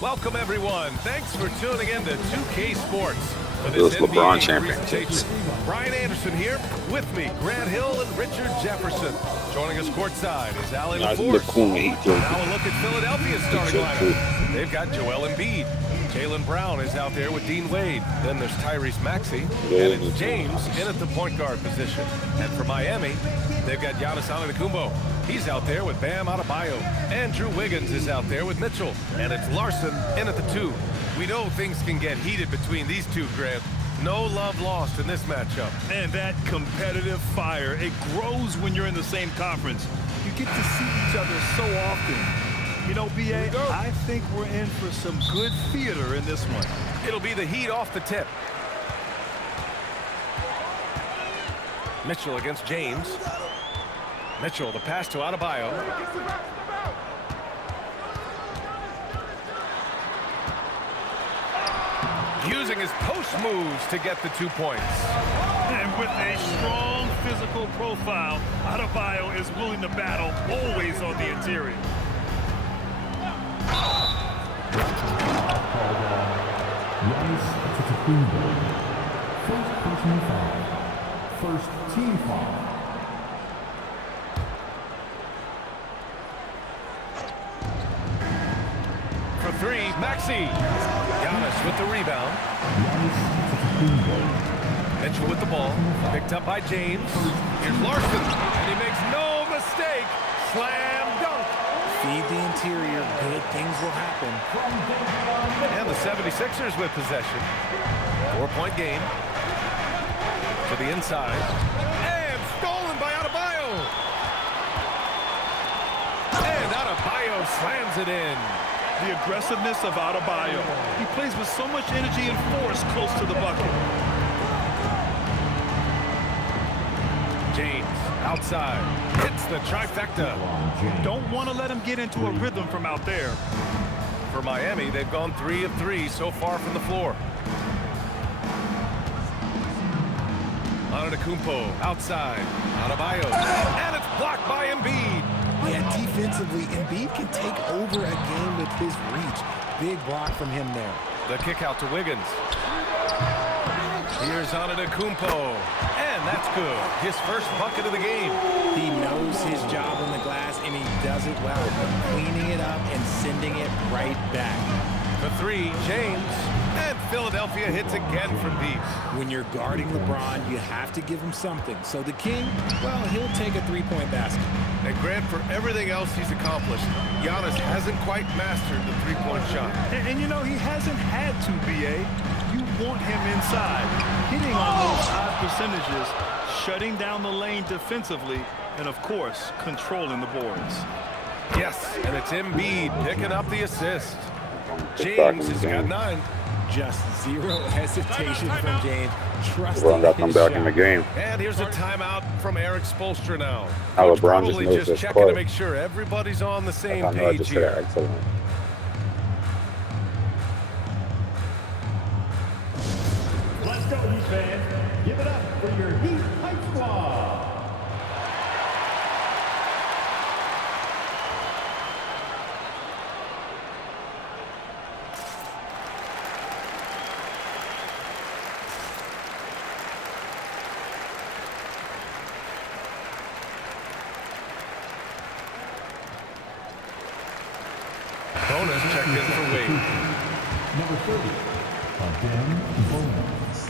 Welcome, everyone. Thanks for tuning in to 2K Sports for Those this LeBron NBA championships. presentation. Brian Anderson here with me, Grant Hill and Richard Jefferson. Joining us courtside is Allie Nah, he look LaForce. cool when he jersey. Now a look at Philadelphia's starting Good too. lineup. They've got Joel Embiid. Jaylen Brown is out there with Dean Wade. Then there's Tyrese Maxey. And it's James in at the point guard position. And for Miami, they've got Giannis Antetokounmpo. He's out there with Bam Adebayo. Andrew Wiggins is out there with Mitchell. And it's Larson in at the 2. We know things can get heated between these two, Grant. No love lost in this matchup. And that competitive fire, it grows when you're in the same conference. You get to see each other so often. You know, B.A., I think we're in for some good theater in this one. It'll be the Heat off the tip. Mitchell against James. Mitchell, the pass to Adebayo. Using his post moves to get the 2 points. And with a strong physical profile, Adebayo is willing to battle, always on the interior. First personal foul. First team foul. For 3, Maxey. Giannis with the rebound. Mitchell with the ball. Picked up by James. Here's Larson. And he makes no mistake. Slam dunk. Feed the interior. Good things will happen. And the 76ers with possession. 4-point game. To the inside. And stolen by Adebayo. And Adebayo slams it in. The aggressiveness of Adebayo. He plays with so much energy and force close to the bucket. James outside. Hits the trifecta. Don't want to let him get into a rhythm from out there. For Miami, they've gone 3 of 3 so far from the floor. Antetokounmpo outside. Adebayo. And it's blocked by Embiid. Yeah, defensively, Embiid can take over a game with his reach. Big block from him there. The kick out to Wiggins. Here's Antetokounmpo. And that's good. His first bucket of the game. He knows his job on the glass, and he does it well. Cleaning it up and sending it right back. For 3, James. And Philadelphia hits again from deep. When you're guarding LeBron, you have to give him something. So the King, well, he'll take a three-point basket. And Grant, for everything else he's accomplished, Giannis hasn't quite mastered the three-point shot. And you know, he hasn't had to, B.A. You want him inside, hitting on those odd percentages, shutting down the lane defensively, and, of course, controlling the boards. Yes, and it's Embiid picking up the assist. James has got 9. Just zero hesitation from James. Trusting LeBron got to come his back shot. in the game. And here's a timeout from Eric Spoelstra now. Now Coach LeBron just probably knows just his checking to part. make sure everybody's on the same I know I page just said here. excellent. Let's go, Heat fans. Give it up for your Heat Hype Squad. Bonus checked in for Wade. Number 30, Ben Bonus.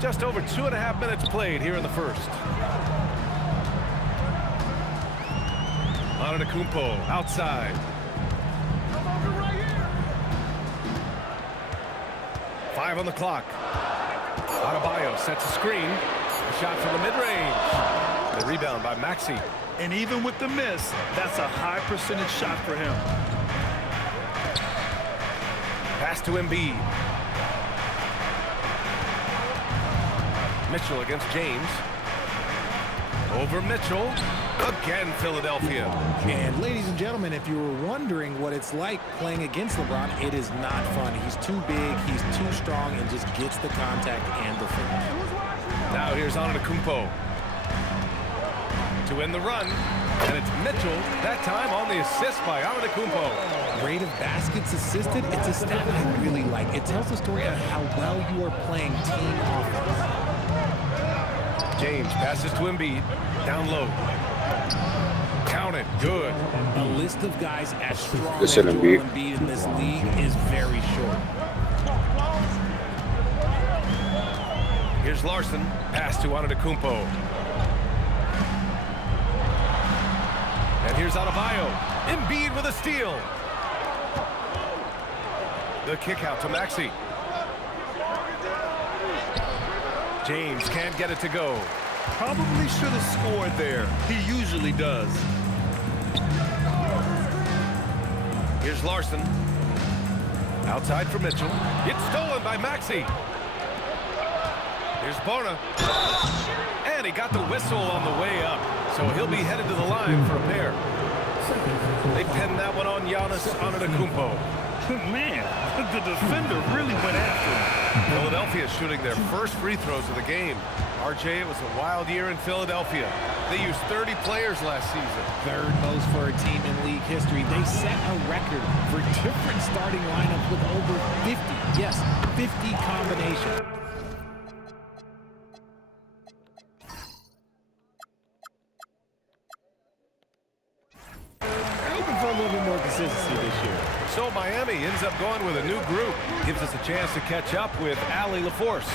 Just over 2.5 minutes played here in the first. Antetokounmpo outside. 5 on the clock. Adebayo sets a screen. A shot from the mid-range. The rebound by Maxey. And even with the miss, that's a high percentage shot for him. Pass to Embiid. Mitchell against James. Over Mitchell. Again, Philadelphia. And ladies and gentlemen, if you were wondering what it's like playing against LeBron, it is not fun. He's too big, he's too strong, and just gets the contact and the finish. Now here's Antetokounmpo. to end the run. And it's Mitchell, that time on the assist by Antetokounmpo. Rate of baskets assisted, it's a stat I really like. It tells the story of how well you are playing team offense. James passes to Embiid, down low. Count it, good. A list of guys as strong as Listen, Joel Embiid in this league is very short. Here's Larson, pass to Antetokounmpo. And here's Adebayo, Embiid with a steal. The kick out to Maxey. James can't get it to go. Probably should have scored there. He usually does. Here's Larson. Outside for Mitchell. It's stolen by Maxey. Here's Bona. And he got the whistle on the way up. So he'll be headed to the line for a pair. They pinned that one on Giannis Antetokounmpo. Man, the defender really went after him. Philadelphia shooting their first free throws of the game. RJ, it was a wild year in Philadelphia. They used 30 players last season. Third most for a team in league history. They set a record for different starting lineups with over 50. Yes, 50 combinations. Hoping for a little bit more consistency this year. So Miami ends up going with a new group. Gives us a chance to catch up with Allie LaForce.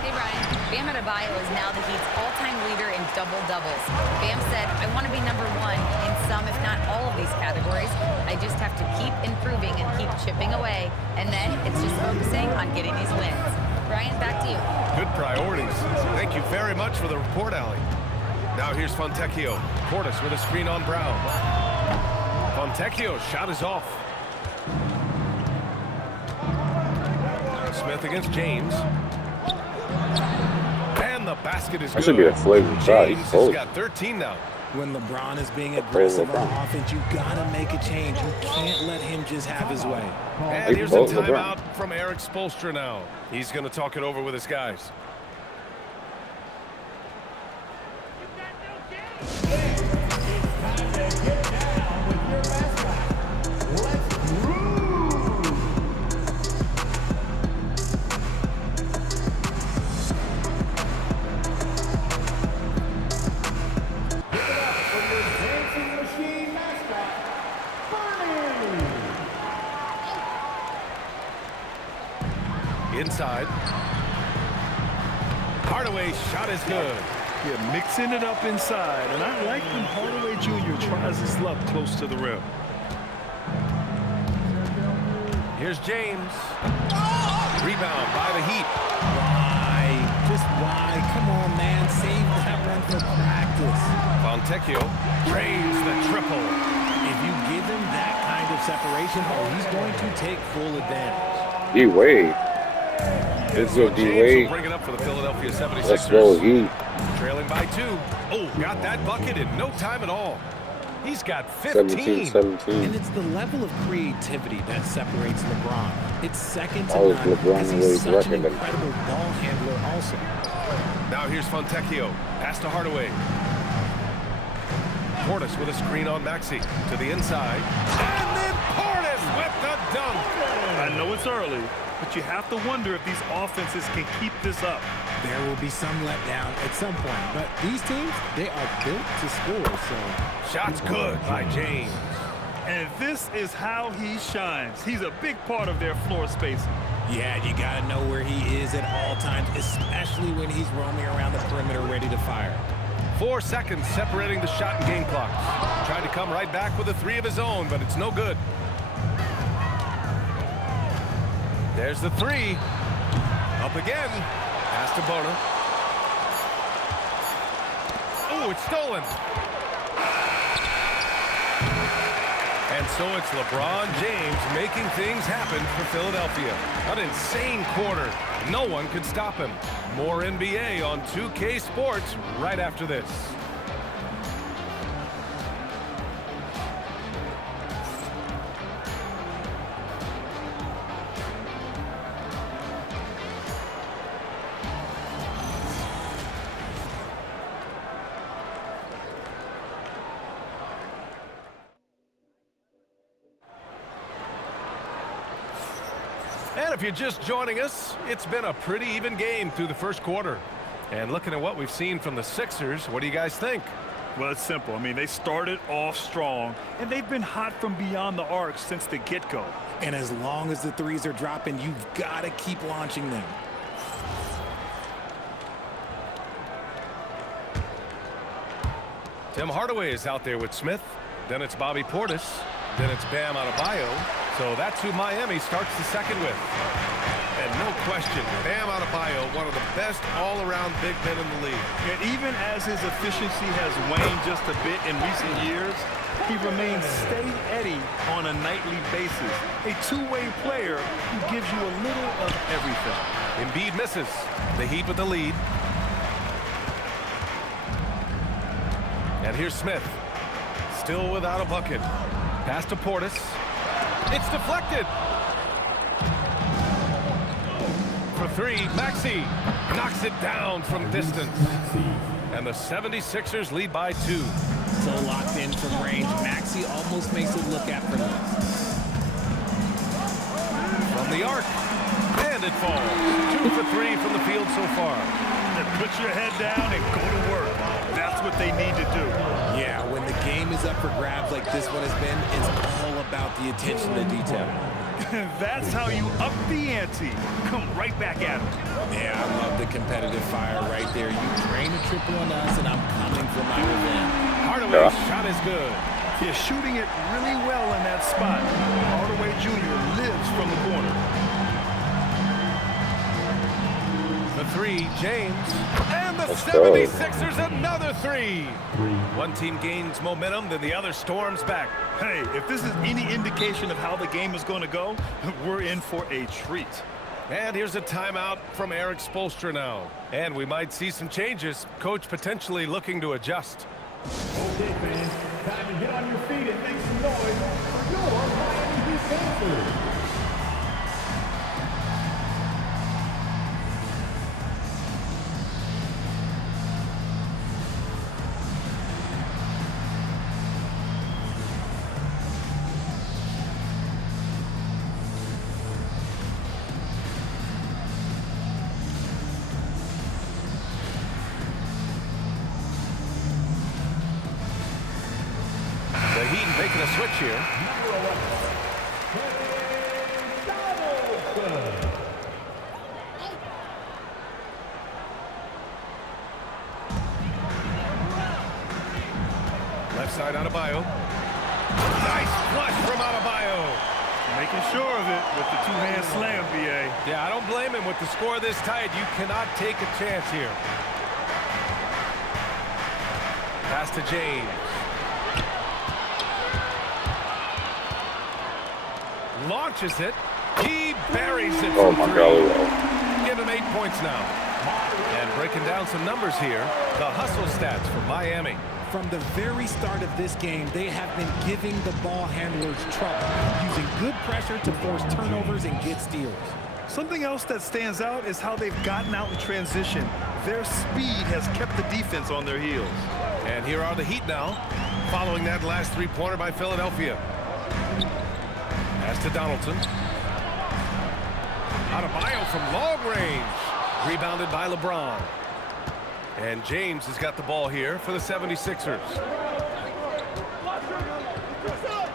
Hey, Ryan. Bam Adebayo is now the Heat's all-time leader in double-doubles. Bam said, I want to be number one in some, if not all of these categories. I just have to keep improving and keep chipping away. And then it's just focusing on getting these wins. Ryan, back to you. Good priorities. Thank you very much for the report, Allie. Now here's Fontecchio. Portis with a screen on Brown. Fontecchio's shot is off. Smith against James. And the basket is good. That should be a flagrant shot. James has got 13 now. When LeBron is being aggressive on offense, you gotta make a change. You can't let him just have his way. And here's a timeout from Eric Spoelstra now. He's going to talk it over with his guys. Inside. Hardaway's shot is good. Yeah, mixing it up inside. And I like when Hardaway Jr. tries his luck close to the rim. Here's James. Rebound by the Heat. Why? Just why? Come on, man. Save that run for practice. Fontecchio drains the triple. If you give him that kind of separation, he's going to take full advantage. D-Wade. Let's go, D-Wade. Bring it up for the Philadelphia 76ers. Let's go, Heat. Trailing by 2. Oh, got that bucket in no time at all. He's got 15. 17. And it's the level of creativity that separates LeBron. It's second to Always none LeBron because he's always such an record. incredible ball handler also. Now here's Fontecchio. Pass to Hardaway. Portis with a screen on Maxey. To the inside. And then Portis with the dunk. I know it's early, but you have to wonder if these offenses can keep this up. There will be some letdown at some point, but these teams, they are built to score, so. Shots good by James. And this is how he shines. He's a big part of their floor spacing. Yeah, you got to know where he is at all times, especially when he's roaming around the perimeter ready to fire. 4 seconds separating the shot and game clock. Tried to come right back with a 3 of his own, but it's no good. There's the 3. Up again. Pass to Bona. Oh, it's stolen. And so it's LeBron James making things happen for Philadelphia. An insane quarter. No one could stop him. More NBA on 2K Sports right after this. And if you're just joining us, it's been a pretty even game through the first quarter. And looking at what we've seen from the Sixers, what do you guys think? Well, it's simple. I mean, they started off strong, and they've been hot from beyond the arc since the get-go. And as long as the threes are dropping, you've got to keep launching them. Tim Hardaway is out there with Smith. Then it's Bobby Portis. Then it's Bam Adebayo. So that's who Miami starts the second with. And no question, Bam Adebayo, one of the best all-around big men in the league. And even as his efficiency has waned just a bit in recent years, he remains steady Eddie on a nightly basis. A two-way player who gives you a little of everything. Embiid misses. The Heat with the lead. And here's Smith. Still without a bucket. Pass to Portis. It's deflected. For three, Maxey knocks it down from distance. And the 76ers lead by 2. So locked in from range. Maxey almost makes it look effortless. From the arc. And it falls. 2 for 3 from the field so far. And put your head down and go to work. That's what they need to do. Yeah, when the game is up for grabs like this one has been, it's all about the attention to detail. That's how you up the ante. Come right back at him. Yeah, I love the competitive fire right there. You drain a triple on us, and I'm coming for my revenge. Hardaway's shot is good. He's shooting it really well in that spot. Hardaway Jr. lives from the corner. The three, James. And the 76ers another 3. One team gains momentum, then the other storms back. Hey, if this is any indication of how the game is going to go, we're in for a treat. And here's a timeout from Eric Spoelstra now. And we might see some changes. Coach potentially looking to adjust. Okay, fans, time to get on your feet and make some noise for your Miami Heat Panthers. The Heat making a switch here. Left side Adebayo. Nice flush from Adebayo. Making sure of it with the two-hand slam, B.A. Yeah, I don't blame him. With the score this tight, you cannot take a chance here. Pass to James. Launches it. He buries it. Oh my God. Give him 8 points now. And breaking down some numbers here, the hustle stats for Miami. From the very start of this game, they have been giving the ball handlers trouble, using good pressure to force turnovers and get steals. Something else that stands out is how they've gotten out in transition. Their speed has kept the defense on their heels. And here are the Heat now, following that last three-pointer by Philadelphia. Pass to Donaldson. Adebayo from long range. Rebounded by LeBron. And James has got the ball here for the 76ers.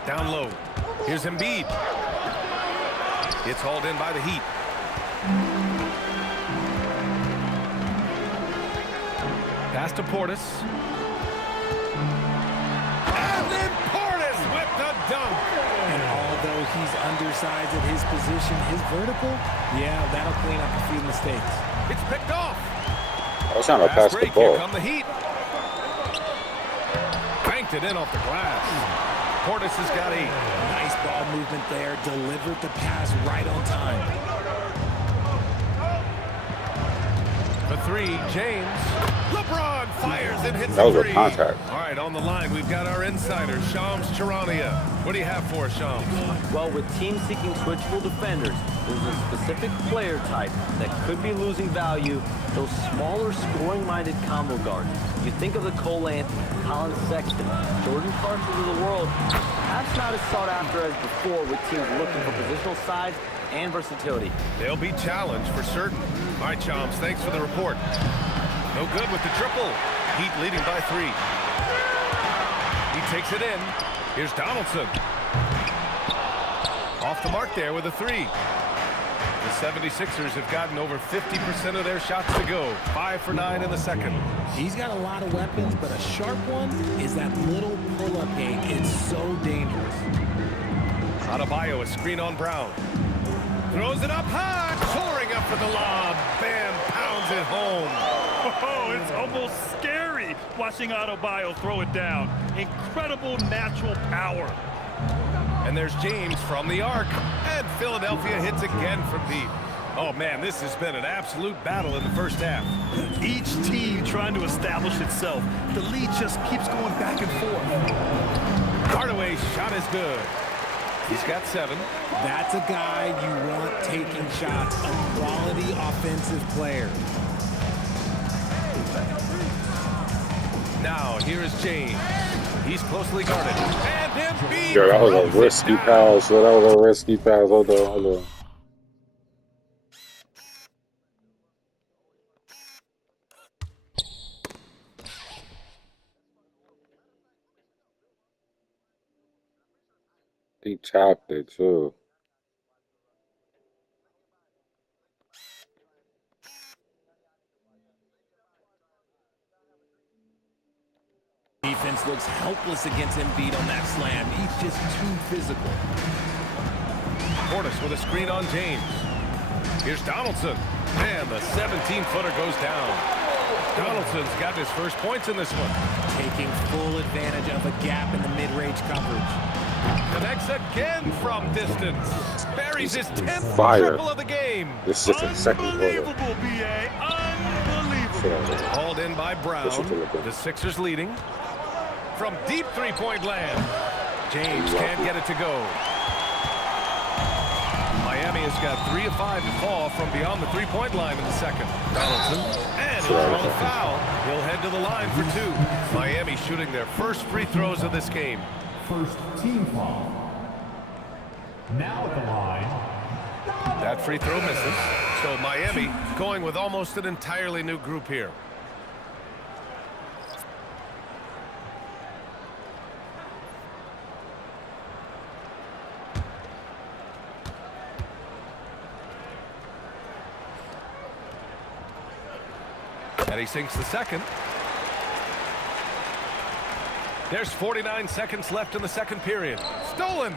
Down low. Here's Embiid. It's hauled in by the Heat. Pass to Portis. And then Portis with the dunk. And although he's undersized at his position, his vertical, yeah, that'll clean up a few mistakes. It's picked off. That's not a pass the Break. ball. Here come the Heat. Banked it in off the glass. Portis has got 8. Nice ball movement there. Delivered the pass right on time. The three, James. LeBron fires and hits That was the a three. contact. All right, on the line, we've got our insider, Shams Charania. What do you have for us, Shams? Well, with teams seeking switchable defenders, there's a specific player type that could be losing value, those smaller scoring-minded combo guards. You think of the Cole Anthony, Colin Sexton, Jordan Clarkson of the world, perhaps not as sought after as before with teams looking for positional size and versatility. They'll be challenged for certain. My chums, thanks for the report. No good with the triple. Heat leading by 3. He takes it in. Here's Donaldson. Off the mark there with a 3. The 76ers have gotten over 50% of their shots to go. 5 for 9 in the second. He's got a lot of weapons, but a sharp one is that little pull-up game. It's so dangerous. Adebayo, a screen on Brown. Throws it up high. Soaring up for the lob. Bam, pounds it home. Oh, it's almost scary watching Adebayo throw it down. Incredible natural power. And there's James from the arc. And Philadelphia hits again from deep. Oh, man, this has been an absolute battle in the first half. Each team trying to establish itself. The lead just keeps going back and forth. Hardaway's shot is good. He's got 7. That's a guy you want taking shots, a quality offensive player. Now, here is James. He's closely guarded. And Embiid. Yo, that was a risky pass. So that was a risky pass. Hold on. He tapped it too. Defense looks helpless against Embiid on that slam. He's just too physical. Portis with a screen on James. Here's Donaldson. And the 17-footer goes down. Donaldson's got his first points in this one. Taking full advantage of a gap in the mid-range coverage. Connects again from distance. Buries his 10th Fire. triple of the game. This is just a second quarter. Unbelievable, B.A. Unbelievable. Hauled in by Brown. The Sixers leading. From deep three-point land. James can't get it to go. Miami has got 3 of 5 to fall from beyond the three-point line in the second. Donaldson. And he'll draw the foul. He'll head to the line for 2. Miami shooting their first free throws of this game. First team foul. Now at the line. That free throw misses. So Miami going with almost an entirely new group here. And he sinks the second. There's 49 seconds left in the second period. Stolen.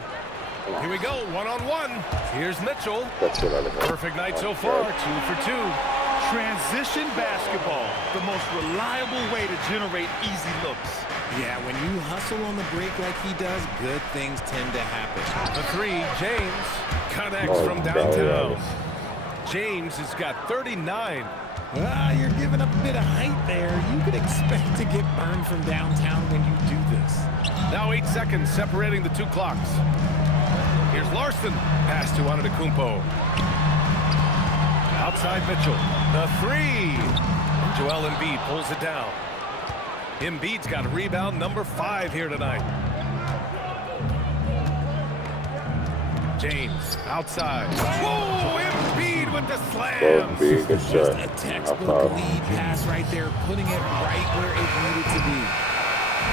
Here we go, one-on-one. Here's Mitchell. Perfect night so far, 2 for 2. Transition basketball, the most reliable way to generate easy looks. Yeah, when you hustle on the break like he does, good things tend to happen. The 3, James. Connects from downtown. James has got 39. You're giving up a bit of height there. You could expect to get burned from downtown when you do this. Now 8 seconds separating the 2 clocks. Here's Larson. Pass to Antetokounmpo. Outside Mitchell. The 3. Joel Embiid pulls it down. Embiid's got rebound number 5 here tonight. James outside. Whoa! Embiid with the slam. Just a textbook lead pass right there, putting it right where it needed to be.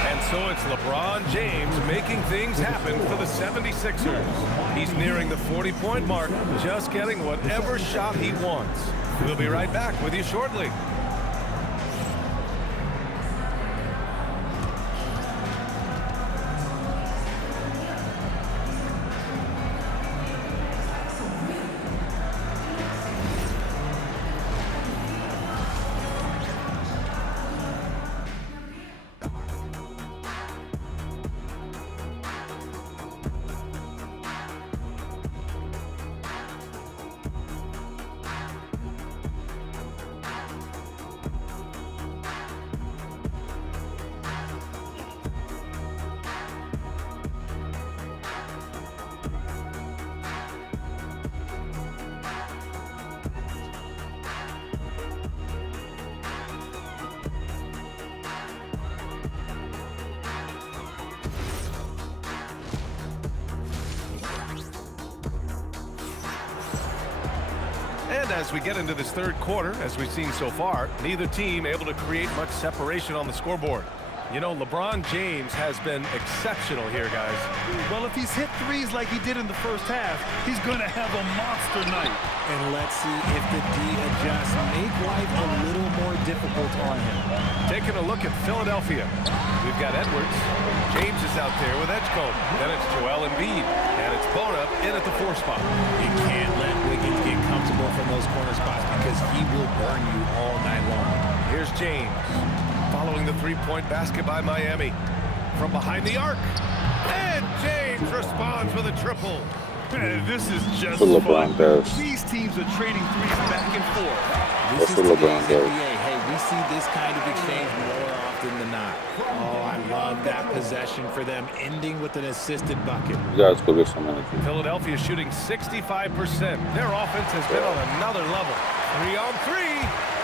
And so it's LeBron James making things happen for the 76ers. He's nearing the 40-point mark, just getting whatever shot he wants. We'll be right back with you shortly. And as we get into this third quarter, as we've seen so far, neither team able to create much separation on the scoreboard. You know, LeBron James has been exceptional here, guys. Well, if he's hit threes like he did in the first half, he's going to have a monster night. And let's see if the D adjusts, make life a little more difficult on him. Taking a look at Philadelphia. We've got Edwards. James is out there with Edgecombe. Then it's Joel Embiid. And it's Bona in at the 4 spot. You can't let Wiggins get comfortable from those corner spots because he will burn you all night long. Here's James. Following the three-point basket by Miami. From behind the arc. And James responds with a triple. Man, this is just That's what LeBron fun. does. These teams are trading threes back and forth. This That's is what LeBron today's does. NBA. Hey, we see this kind of exchange more often than not. Oh, I love that possession for them, ending with an assisted bucket. You guys put this on energy. Philadelphia shooting 65%. Their offense has been on another level. 3-on-3.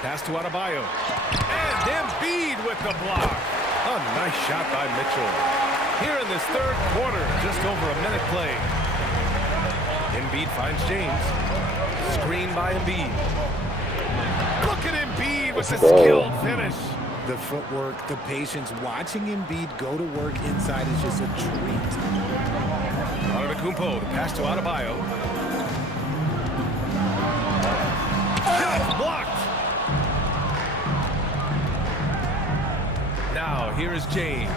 Pass to Adebayo. And Embiid with the block. A nice shot by Mitchell. Here in this third quarter, just over a minute play. Embiid finds James. Screen by Embiid. Look at Embiid with the skilled finish. The footwork, the patience, watching Embiid go to work inside is just a treat. Antetokounmpo, the pass to Adebayo. Shot blocked. Now, here is James.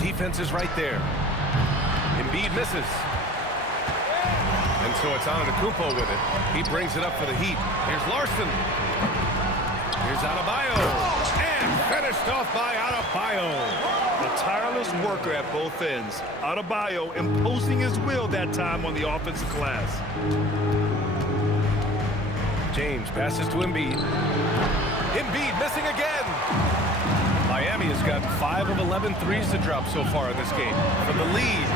Defense is right there. Embiid misses. And so it's Antetokounmpo with it. He brings it up for the Heat. Here's Larson. Here's Adebayo. And finished off by Adebayo. A tireless worker at both ends. Adebayo imposing his will that time on the offensive glass. James passes to Embiid. Embiid missing again. Miami has got 5 of 11 threes to drop so far in this game. For the lead.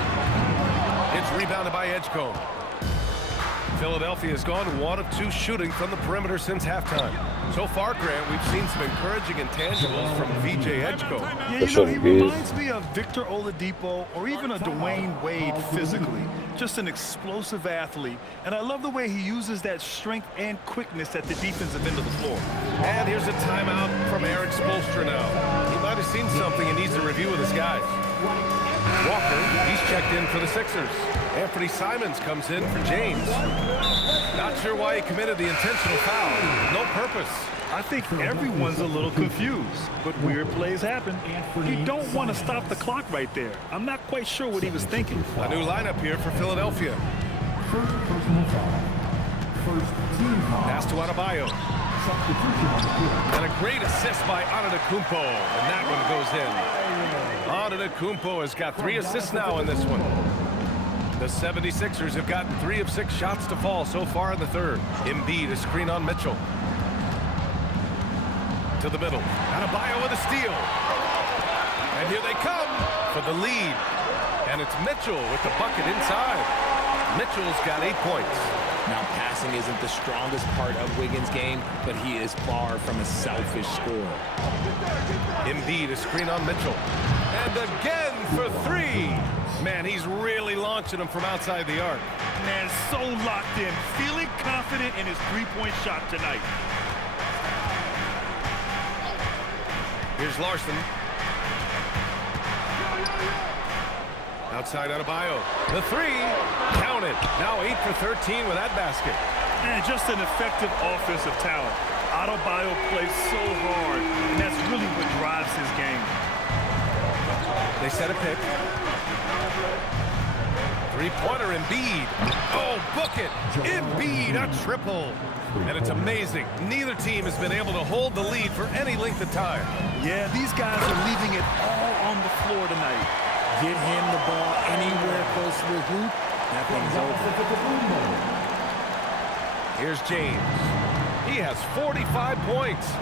It's rebounded by Edgecombe. Philadelphia has gone 1 of 2 shooting from the perimeter since halftime. So far, Grant, we've seen some encouraging intangibles from VJ Edgecombe. Yeah, you know, he reminds me of Victor Oladipo or even a Dwayne Wade physically. Just an explosive athlete. And I love the way he uses that strength and quickness at the defensive end of the floor. And here's a timeout from Eric Spoelstra now. He might have seen something and needs to review with his guys. Walker, he's checked in for the Sixers. Anthony Simons comes in for James. Not sure why he committed the intentional foul. No purpose. I think everyone's a little confused, but weird plays happen. You don't want to stop the clock right there. I'm not quite sure what he was thinking. A new lineup here for Philadelphia. First personal foul. First team foul. Pass to Adebayo. Substitution on the field. And a great assist by Antetokounmpo, and that one goes in. Antetokounmpo has got 3 assists now in this one. The 76ers have gotten 3 of 6 shots to fall so far in the third. Embiid is screen on Mitchell. To the middle. Adebayo with a steal. And here they come for the lead. And it's Mitchell with the bucket inside. Mitchell's got 8 points. Now, passing isn't the strongest part of Wiggins' game, but he is far from a selfish scorer. Embiid is screen on Mitchell. And again for 3. Man, he's really launching them from outside the arc. Man, so locked in, feeling confident in his three-point shot tonight. Here's Larson. Outside Adebayo. The 3, counted. Now 8 for 13 with that basket. Man, just an effective offensive talent. Adebayo plays so hard, and that's really what drives his game. They set a pick. 3-pointer Embiid. Oh, book it. Embiid, a triple. And it's amazing. Neither team has been able to hold the lead for any length of time. Yeah, these guys are leaving it all on the floor tonight. Get him the ball anywhere close to the hoop, that thing's over. Here's James. He has 45 points.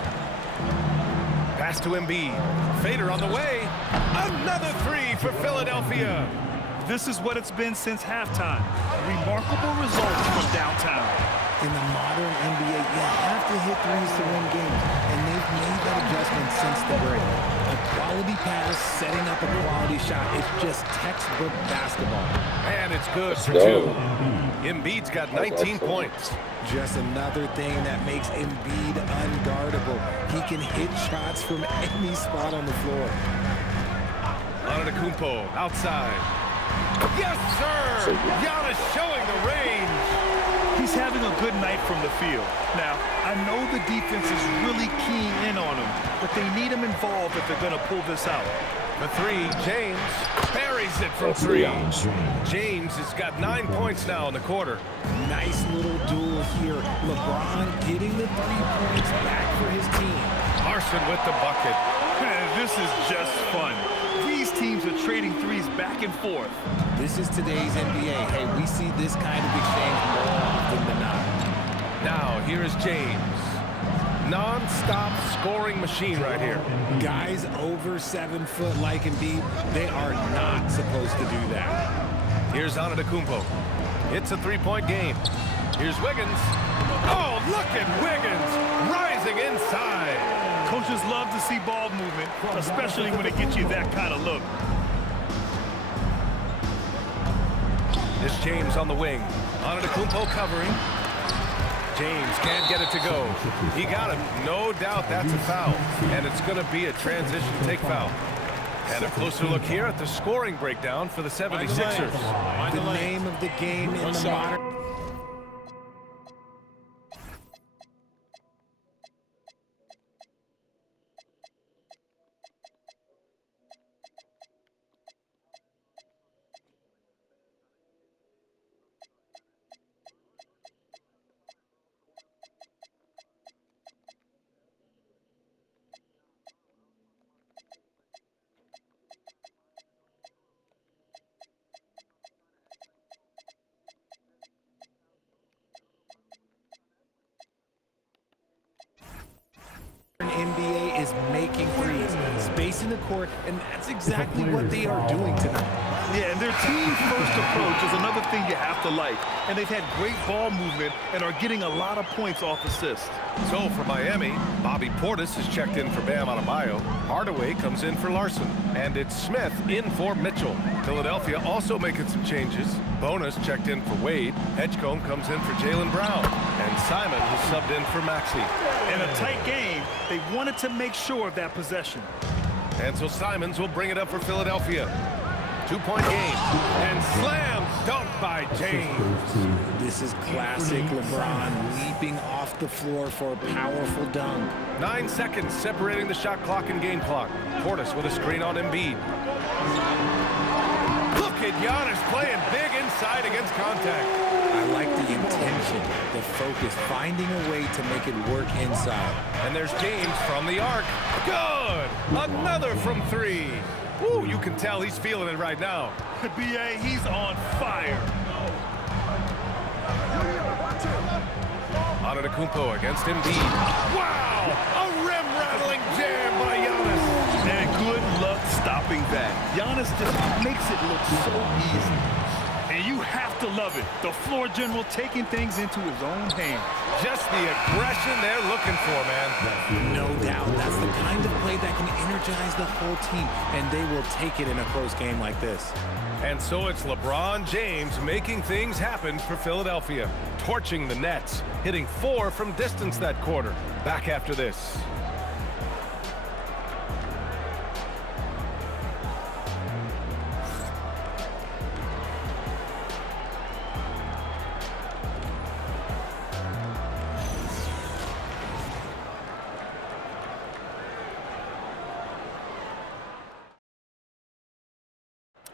Pass to Embiid. Fader on the way. Another 3 for Philadelphia. This is what it's been since halftime. Remarkable results from downtown. In the modern NBA, you have to hit threes to win games, and they've made that adjustment since the break. A quality pass, setting up a quality shot. It's just textbook basketball. And it's good for go. 2. Embiid's got 19 points. Just another thing that makes Embiid unguardable. He can hit shots from any spot on the floor. Antetokounmpo outside. Yes, sir! Giannis showing the range. He's having a good night from the field. Now, I know the defense is really keying in on him, but they need him involved if they're going to pull this out. The 3, James buries it from 3. James has got 9 points now in the quarter. Nice little duel here. LeBron getting the 3 points back for his team. Larson with the bucket. Man, this is just fun. These teams are trading threes back and forth. This is today's NBA. Hey, we see this kind of exchange more often than not. Now, here is James. Non-stop scoring machine right here. Guys over 7 foot like Embiid, they are not supposed to do that. Here's Antetokounmpo. It's a 3-point game. Here's Wiggins. Oh, look at Wiggins rising inside. Coaches love to see ball movement, especially when it gets you that kind of look. It's James on the wing. Antetokounmpo covering. James can't get it to go. He got him. No doubt that's a foul. And it's going to be a transition take foul. And a closer look here at the scoring breakdown for the 76ers. The name of the game in the modern... NBA is making threes, spacing the court, and that's exactly what they are doing tonight. Yeah, and their team-first approach is another thing you have to like. And they've had great ball movement and are getting a lot of points off assists. So for Miami, Bobby Portis has checked in for Bam Adebayo. Hardaway comes in for Larson. And it's Smith in for Mitchell. Philadelphia also making some changes. Bonus checked in for Wade. Edgecombe comes in for Jaylen Brown. And Simon has subbed in for Maxey. In a tight game, they wanted to make sure of that possession. And so Simons will bring it up for Philadelphia. 2-point game. And slam dunk by James. This is classic LeBron leaping off the floor for a powerful dunk. 9 seconds separating the shot clock and game clock. Portis with a screen on Embiid. Look at Giannis playing big inside against contact. I like the intention, the focus, finding a way to make it work inside. And there's James from the arc. Good! Another from 3. Ooh, you can tell he's feeling it right now. B.A., he's on fire. Antetokounmpo against Embiid. Wow! A rim-rattling jam by Giannis. And good luck stopping that. Giannis just makes it look so easy. And you have to love it. The floor general taking things into his own hands. Just the aggression they're looking for, man. No doubt. That's the kind of play that can energize the whole team, and they will take it in a close game like this. And so it's LeBron James making things happen for Philadelphia, torching the Nets, hitting 4 from distance that quarter. Back after this.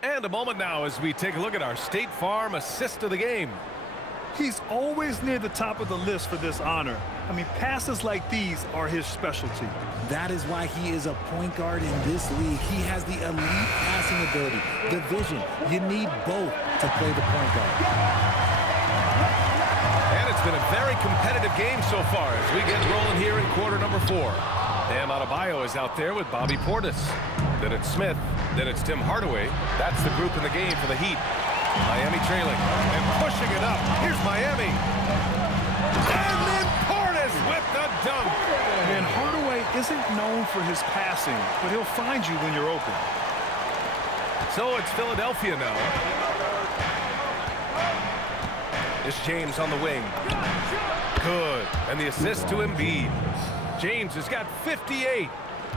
And a moment now as we take a look at our State Farm assist of the game. He's always near the top of the list for this honor. I mean, passes like these are his specialty. That is why he is a point guard in this league. He has the elite passing ability, the vision. You need both to play the point guard. And it's been a very competitive game so far as we get rolling here in quarter number 4. Bam Adebayo is out there with Bobby Portis. Then it's Smith. Then it's Tim Hardaway. That's the group in the game for the Heat. Miami trailing and pushing it up. Here's Miami. And then Portis with the dunk. And Hardaway isn't known for his passing, but he'll find you when you're open. So it's Philadelphia now. It's James on the wing. Good. And the assist to Embiid. James has got 58.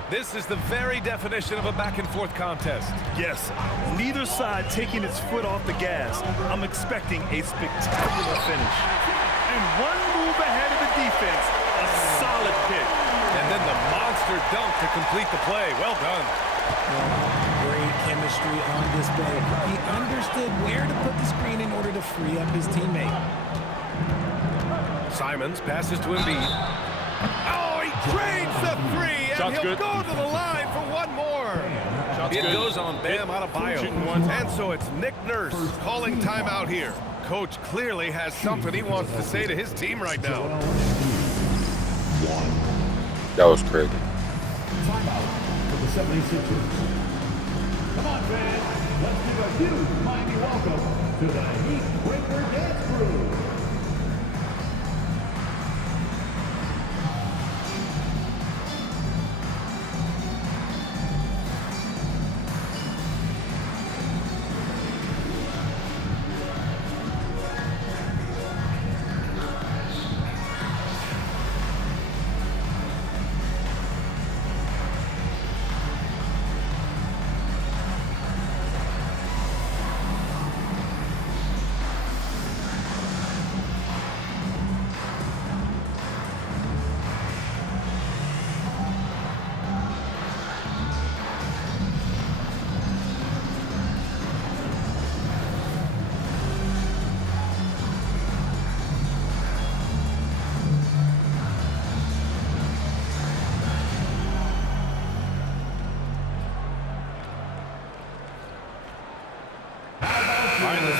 This is the very definition of a back-and-forth contest. Yes, neither side taking its foot off the gas. I'm expecting a spectacular finish. And one move ahead of the defense, a solid pick. And then the monster dunk to complete the play. Well done. Great chemistry on display. He understood where to put the screen in order to free up his teammate. Simons passes to Embiid. Oh, he drains the three, and he'll go to the line for one more. It goes on Bam Adebayo. And so it's Nick Nurse calling timeout here. Coach clearly has something he wants to say to his team right now. That was crazy. Timeout for the 76ers. Come on, fans. Let's give a huge mighty welcome to the Heat Breaker Dance Crew.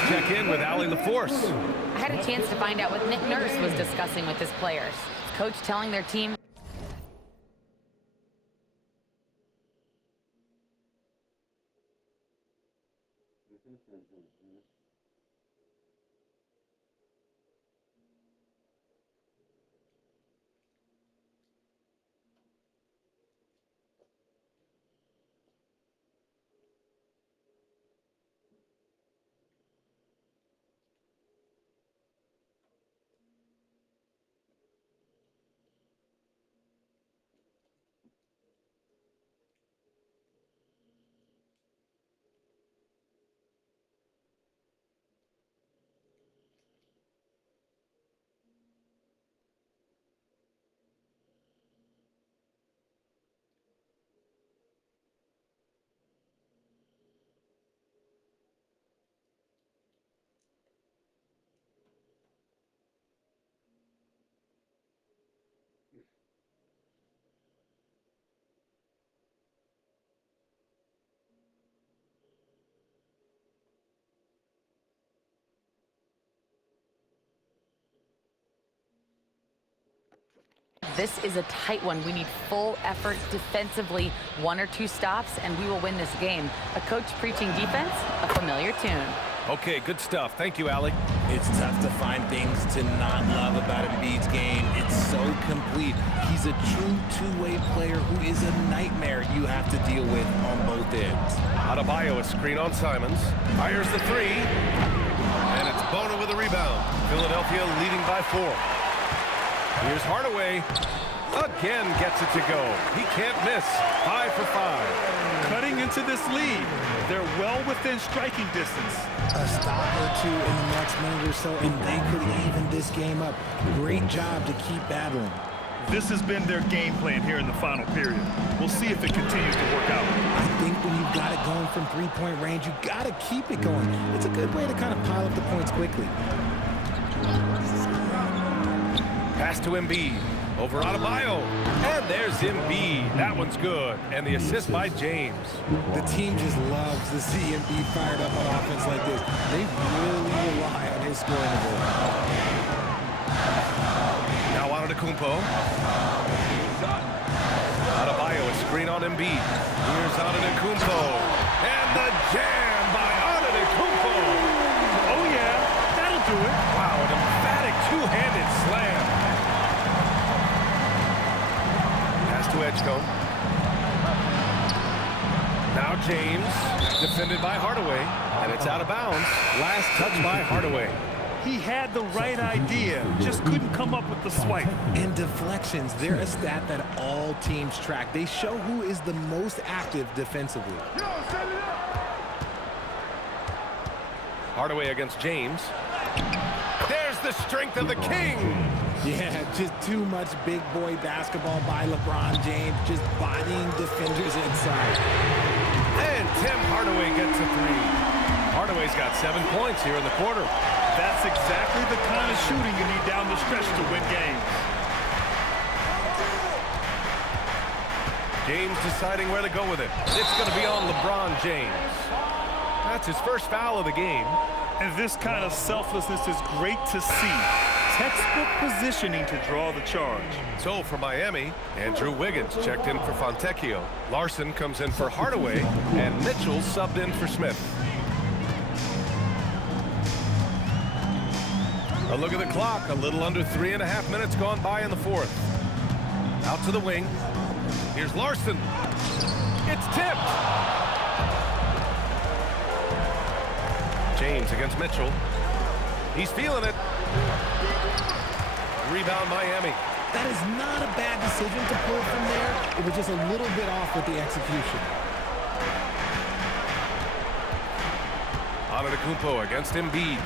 Check in with Allie LaForce. I had a chance to find out what Nick Nurse was discussing with his players. Coach telling their team this is a tight one. We need full effort defensively, 1 or 2 stops, and we will win this game. A coach preaching defense, a familiar tune. Okay, good stuff. Thank you, Allie. It's tough to find things to not love about Embiid's game. It's so complete. He's a true two-way player who is a nightmare you have to deal with on both ends. Adebayo, a screen on Simons. Fires the three. And it's Bona with a rebound. Philadelphia leading by 4. Here's Hardaway. Again gets it to go. He can't miss. 5 for 5. Cutting into this lead. They're well within striking distance. A stop or two in the next minute or so, and they could even this game up. Great job to keep battling. This has been their game plan here in the final period. We'll see if it continues to work out. I think when you've got it going from three-point range, you've got to keep it going. It's a good way to kind of pile up the points quickly. Pass to Embiid. Over Adebayo. And there's Embiid. That one's good. And the assist by James. The team just loves to see Embiid fired up on offense like this. They really rely on his scoring ability. Now Antetokounmpo. Adebayo, a screen on Embiid. Here's Antetokounmpo. And the jam by Antetokounmpo. Oh, yeah, that'll do it. Wow, an emphatic two-handed slam. Pass to Edgecombe. Now James, defended by Hardaway, and it's out of bounds. Last touch by Hardaway. He had the right idea, just couldn't come up with the swipe. And deflections, they're a stat that all teams track. They show who is the most active defensively. Hardaway against James. There's the strength of the king. Yeah, just too much big boy basketball by LeBron James, just bodying defenders inside. And Tim Hardaway gets a three. Hardaway's got 7 points here in the quarter. That's exactly the kind of shooting you need down the stretch to win games. James deciding where to go with it. It's going to be on LeBron James. That's his first foul of the game. And this kind of selflessness is great to see. Textbook positioning to draw the charge. So for Miami, Andrew Wiggins checked in for Fontecchio. Larson comes in for Hardaway, and Mitchell subbed in for Smith. A look at the clock, a little under 3.5 minutes gone by in the fourth. Out to the wing. Here's Larson. It's tipped. James against Mitchell. He's feeling it. Rebound Miami. That is not a bad decision to pull from there. It was just a little bit off with the execution. Antetokounmpo against Embiid.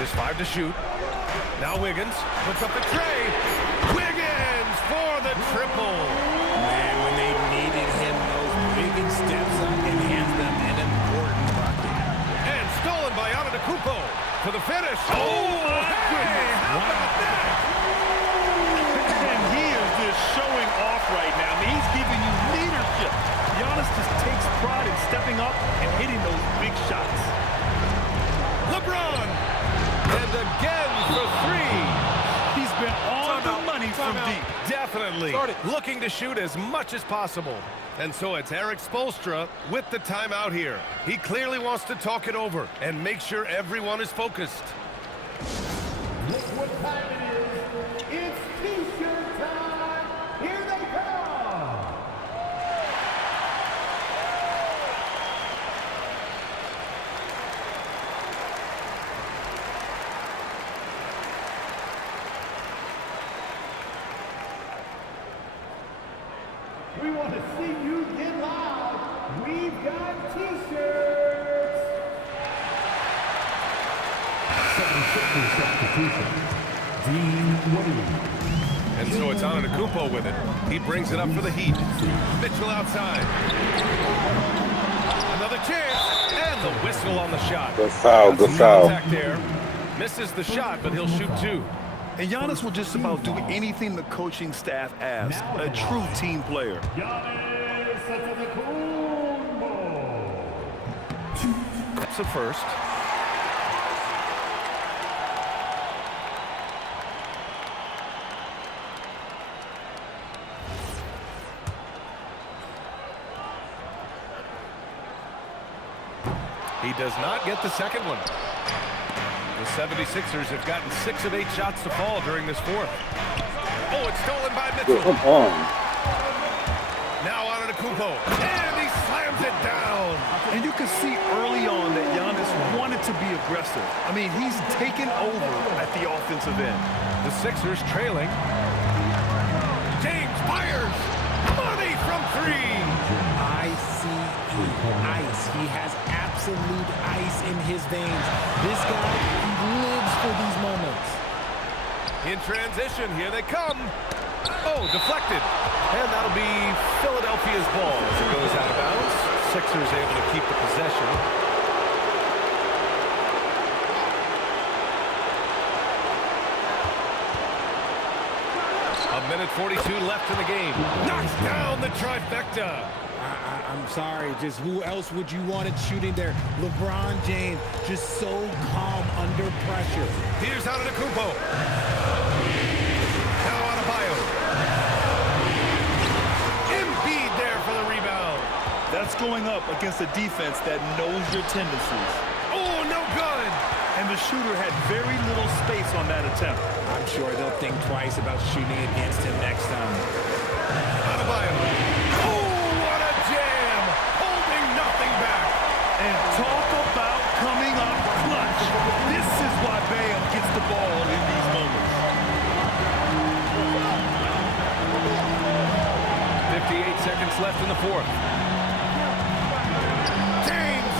Just 5 to shoot. Now Wiggins puts up the tray. Wiggins for the triple. Man, when they needed him, those Wiggins steps up and hands them an important bucket. And stolen by Antetokounmpo for the finish. Oh, my goodness. How about that? And he is just showing off right now. I mean, he's giving you leadership. Giannis just takes pride in stepping up and hitting those big shots. LeBron. And again for three. He's been on the money from deep. Definitely. Looking to shoot as much as possible. And so it's Eric Spoelstra with the timeout here. He clearly wants to talk it over and make sure everyone is focused. Look what time it is. It's T-shirt time. Here they come. We want to see you get loud. We've got T-shirts. 76 substitution. Dean Williams. And so it's Antetokounmpo with it. He brings it up for the Heat. Mitchell outside. Another chance. And the whistle on the shot. Good foul, good foul. Contact there. Misses the shot, but he'll shoot 2. And Giannis will just about do anything the coaching staff asks. A true team player. Giannis Antetokounmpo. That's the first. He does not get the second one. The 76ers have gotten 6 of 8 shots to fall during this fourth. Oh, it's stolen by Mitchell. Come on. Now Antetokounmpo, and he slams it down. And you can see early on that Giannis wanted to be aggressive. I mean, he's taken over at the offensive end. The Sixers trailing. James fires. Money from 3. Ice. He has absolute ice in his veins. This guy lives for these moments. In transition, here they come. Oh, deflected. And that'll be Philadelphia's ball as it goes out of bounds. Sixers able to keep the possession. A minute 42 left in the game. Knocks down the trifecta. I'm sorry, just who else would you want it shooting there? LeBron James, just so calm under pressure. Here's Antetokounmpo. Now Adebayo. Embiid there for the rebound. That's going up against a defense that knows your tendencies. Oh, no good. And the shooter had very little space on that attempt. I'm sure they'll think twice about shooting against him next time. Oh, what a jam! Holding nothing back. And talk about coming up clutch. This is why Bam gets the ball in these moments. 58 seconds left in the fourth. James!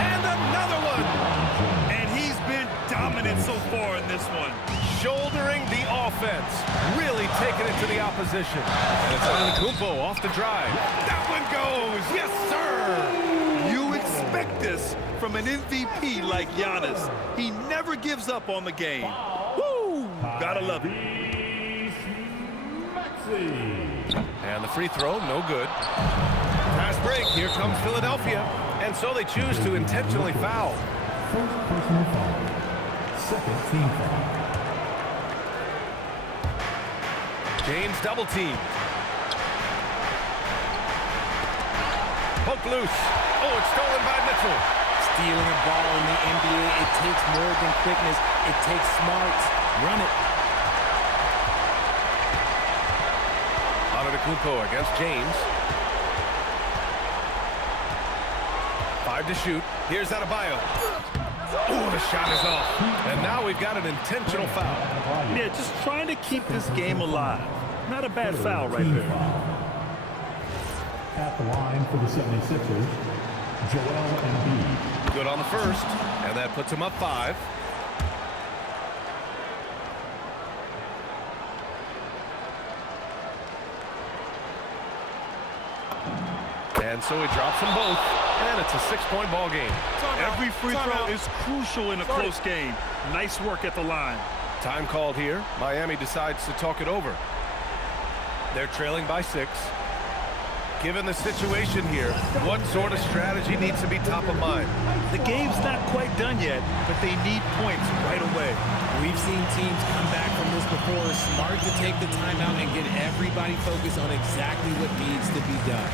And another one! And he's been dominant so far in this one. Shouldering the offense. Really taking it to the opposition. And it's Antetokounmpo off the drive. That one goes! Yes, sir! You expect this from an MVP like Giannis. He never gives up on the game. Woo! Gotta love it. And the free throw, no good. Fast break, here comes Philadelphia. And so they choose to intentionally foul. First personal foul. Second team foul. James double team. Poke loose. Oh, it's stolen by Mitchell. Stealing a ball in the NBA, it takes more than quickness. It takes smarts. Run it. Antetokounmpo against James. 5 to shoot. Here's Adebayo. Oh, the shot is off. And now we've got an intentional foul. Yeah, just trying to keep this game alive. Not a bad foul right there. At the line for the 76ers, Joel Embiid. Good on the first, and that puts him up 5. And so he drops them both, and it's a 6-point ball game. Every free throw is crucial in a close game. Nice work at the line. Time called here. Miami decides to talk it over. They're trailing by 6. Given the situation here, what sort of strategy needs to be top of mind? The game's not quite done yet, but they need points right away. We've seen teams come back from this before. Smart to take the timeout and get everybody focused on exactly what needs to be done.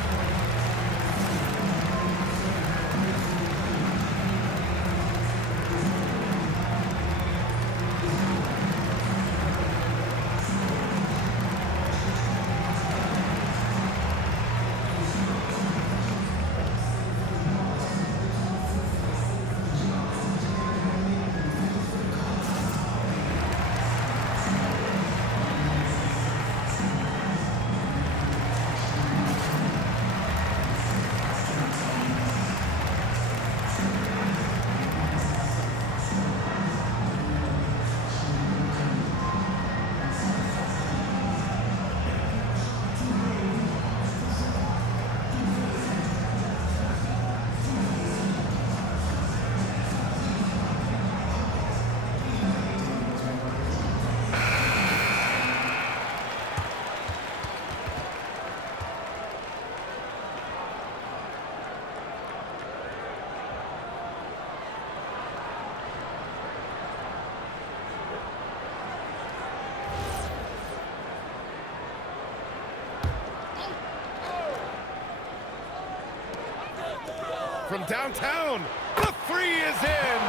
From downtown, the 3 is in!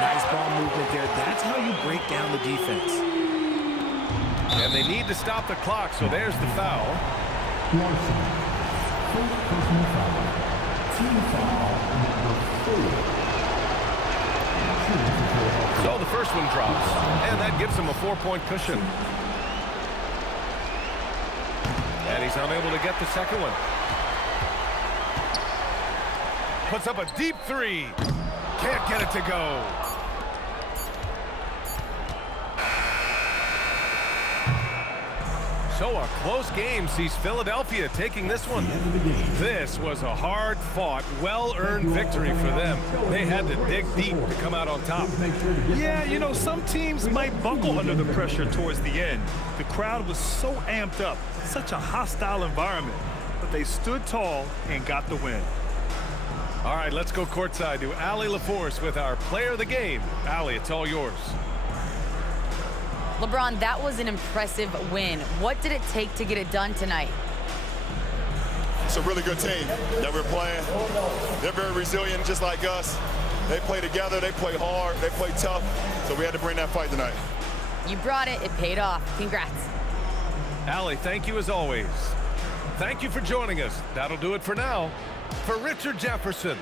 Nice ball movement there. That's how you break down the defense. And they need to stop the clock, so there's the foul. Larson. First personal foul. Team foul number 4. So the first one drops, and that gives him a 4-point cushion. And he's unable to get the second one. Puts up a deep 3. Can't get it to go. So a close game sees Philadelphia taking this one. This was a hard-fought, well-earned victory for them. They had to dig deep to come out on top. Yeah, you know, some teams might buckle under the pressure towards the end. The crowd was so amped up, such a hostile environment, but they stood tall and got the win. All right, let's go courtside to Allie LaForce with our player of the game. Allie, it's all yours. LeBron, that was an impressive win. What did it take to get it done tonight? It's a really good team that we're playing. They're very resilient, just like us. They play together, they play hard, they play tough, so we had to bring that fight tonight. You brought it. It paid off. Congrats. Allie, thank you as always. Thank you for joining us. That'll do it for now. For Richard Jefferson,